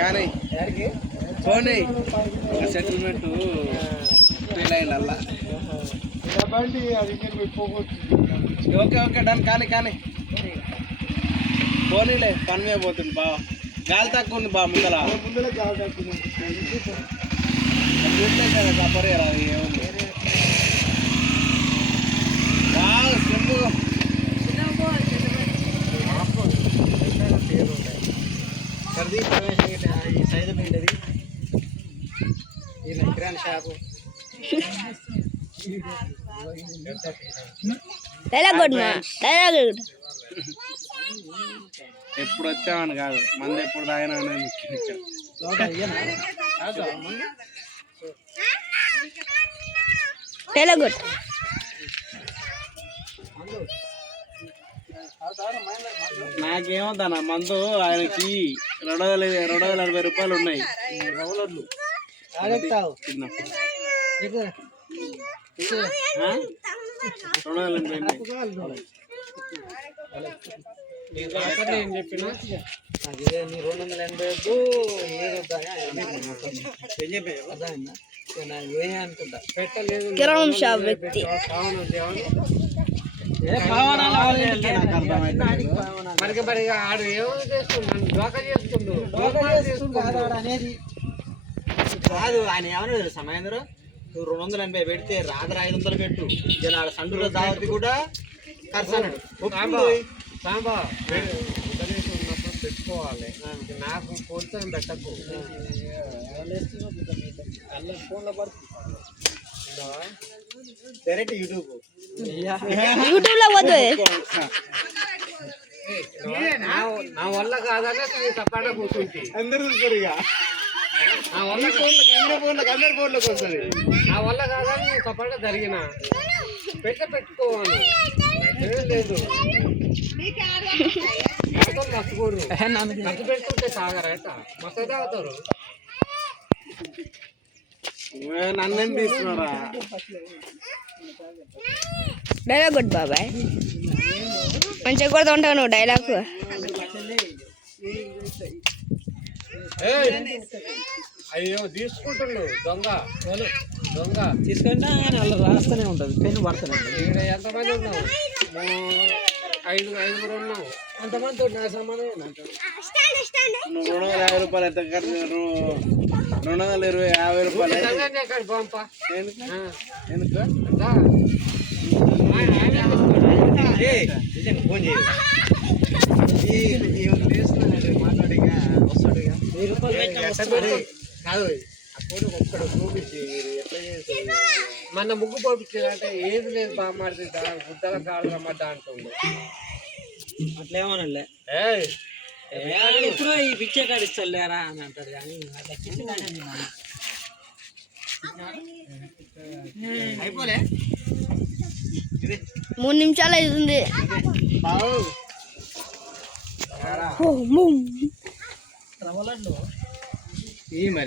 కానీ పోనీ settlement fail అయింది అలా ఓకే ఓకే డన్ కానీ పోనీలే పని మీద పోతుంది బావ గాలి తక్కువ ఉంది బా ముందర కదా సపరే రాదు ఏముంది బాగా స్లిమ్ ఈ సైజు ఉండేది ఈ కిరాణా షాపు ఎప్పుడు వచ్చామని కాదు మంది ఎప్పుడు తాగినా నాకేమవుతానా మందు ఆయనకి 240 రూపాయలు ఉన్నాయి నేను చెప్పిన 280 అనుకుంటా పెట్టలేదు మరి ఆడు ఏమో చేస్తున్నాడు దోకా చేస్తుండు అనేది కాదు ఆయన ఏమన్నా తెలుసా మహేంద్ర 280 పెడితే రాత్రి 500 పెట్టు ఇలా సండుల దావతి కూడా ఖర్చు అన్నాడు సాంబా ఉన్నప్పుడు పెట్టుకోవాలి నాకు కొంచెం పెట్టకు ఫోన్లో పడుతుంది డైరెక్ట్ యూట్యూబ్ లో నా వల్ల కాదనే సపాటా కూర్చుంటే అందరు చూస్తారు ఇక నా వల్ల ఫోన్లోకి వస్తుంది నా వల్ల కాదని సపాటా జరిగిన పెట్టుకోవాలి లేదు మర్చిపోరు ఖర్చు పెట్టుకుంటే సాగరైత మస్తు తాగుతారు నన్ను తీసుకున్నారా డైలాగ్ కొట్టు బాబాయ్ మంచిగా కొడుతూ ఉంటావు నువ్వు డైలాగ్ అయ్యో తీసుకుంటుండు దొంగ తీసుకుంటా కానీ అలా రాస్తూనే ఉంటుంది పెన్ను పడుతూనే ఉంటుంది ఇక్కడ ఎంతమంది ఉన్నావు 5 ఉన్నావు అంతమంది నా సమానం 250 రూపాయలు ఎంత ఖర్చు 250 రూపాయలు పంప ఎందుకు ఫోన్ చేయాలి మాట్లాడిగా వస్తాడుగా 1000 రూపాయలు కాదు అప్పుడు ఒక్కడ చూపించి ఎట్లా చేసి మన ముగ్గు పంపించారంటే ఏది లేదు బాగా మాడితే గుద్దల కాళ్ళు రమ్మంటా అంటుండే అట్లేమోనండి ఎప్పుడో ఈ పిచ్చే కాడు ఇస్తారా అని అంటారు కానీ అట్లా అయిపోలే 3 నిమిషాలు అవుతుంది ఈ మరి